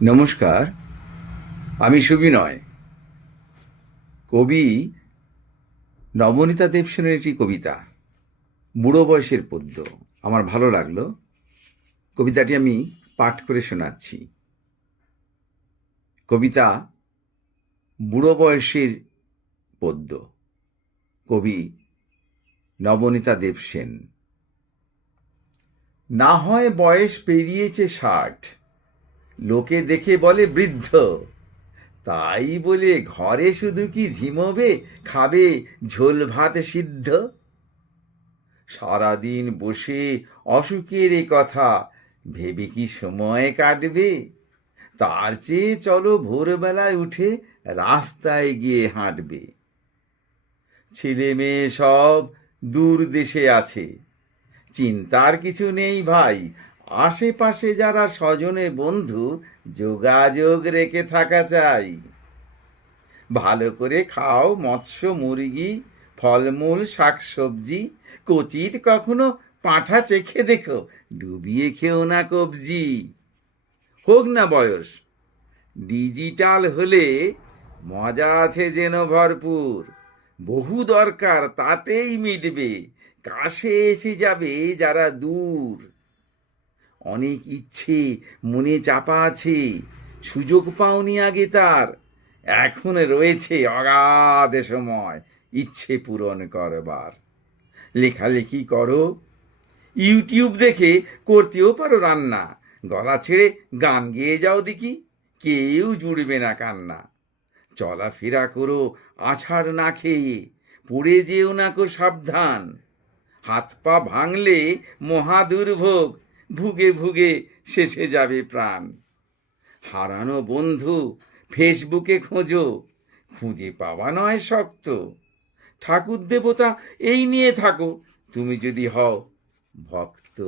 নমস্কার, আমি সুবিনয়। কবি নবনীতা দেবসেনের একটি কবিতা বুড়ো বয়সের পদ্য আমার ভালো লাগলো। কবিতাটি আমি পাঠ করে শোনাচ্ছি। কবিতা বুড়ো বয়সের পদ্য, কবি নবনীতা দেবসেন। না হয় বয়স পেরিয়েছে 60, লোকে দেখে বলে বৃদ্ধ, তাই বলে ঘরে শুধু কি ঝিমোবে, খাবে ঝোল ভাত সিদ্ধ। সারাদিন বসে অসুখের এ কথা ভেবে কি সময় কাটবে? তার চেয়ে চলো ভোরবেলায় উঠে রাস্তায় গিয়ে হাঁটবে। ছেলে মেয়ে সব দূর দেশে আছে, চিন্তার কিছু নেই ভাই। আশেপাশে যারা স্বজনে বন্ধু, যোগাযোগ রেখে থাকা চাই। ভালো করে খাও মৎস্য মুরগি, ফলমূল শাকসবজি, কচিত কখনো পাঁঠা চেখে দেখো, ডুবিয়ে খেও না কবজি। হোক না বয়স, ডিজিটাল হলে মজা আছে যেন ভরপুর। বহু দরকার তাতেই মিটবে, কাছে এসে যাবে যারা দূর। অনেক ইচ্ছে মনে চাপা আছে, সুযোগ পাওনি আগে তার। এখন রয়েছে অগাধ সময় ইচ্ছে পূরণ করবার। লেখালেখি করো, ইউটিউব দেখে করতেও পারো রান্না। গলা ছেড়ে গান গেয়ে যাও দেখি, কেউ জুড়বে না কান্না। চলাফেরা করো আছাড় না খেয়ে, পড়ে যেও না কো সাবধান। হাত পা ভাঙলে মহা দুর্ভোগ, ভুগে ভুগে শেষে যাবে প্রাণ। হারানো বন্ধু ফেসবুকে খোঁজো, খুঁজে পাওয়া নয় শক্ত। ঠাকুর দেবতা এই নিয়ে থাকো, তুমি যদি হও ভক্ত।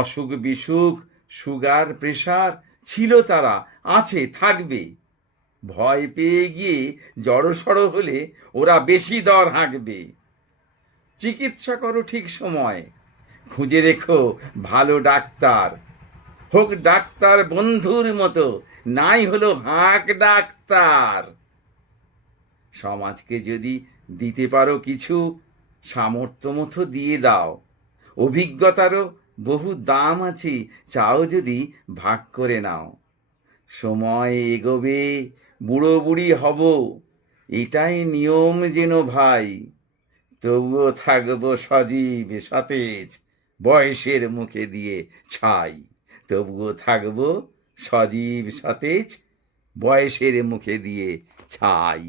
অসুখ বিসুখ সুগার প্রেশার ছিল তারা, আছে থাকবে। ভয় পেয়ে গিয়ে জড়সড় হলে ওরা বেশি দর হাঁকবে। চিকিৎসা করো ঠিক সময়, খুঁজে রেখো ভালো ডাক্তার। হোক ডাক্তার বন্ধুর মতো, নাই হলো হাঁক ডাক্তার। সমাজকে যদি দিতে পারো কিছু, সামর্থ্য মতো দিয়ে দাও। অভিজ্ঞতারও বহু দাম আছে, চাও যদি ভাগ করে নাও। সময় এগোবে, বুড়ো বুড়ি হব, এটাই নিয়ম যেন ভাই। তবুও থাকবো সজীব সতেজ, বয়সের মুখে দিয়ে ছাই। তবুও থাকবো সজীব সতেজ, বয়সের মুখে দিয়ে ছাই।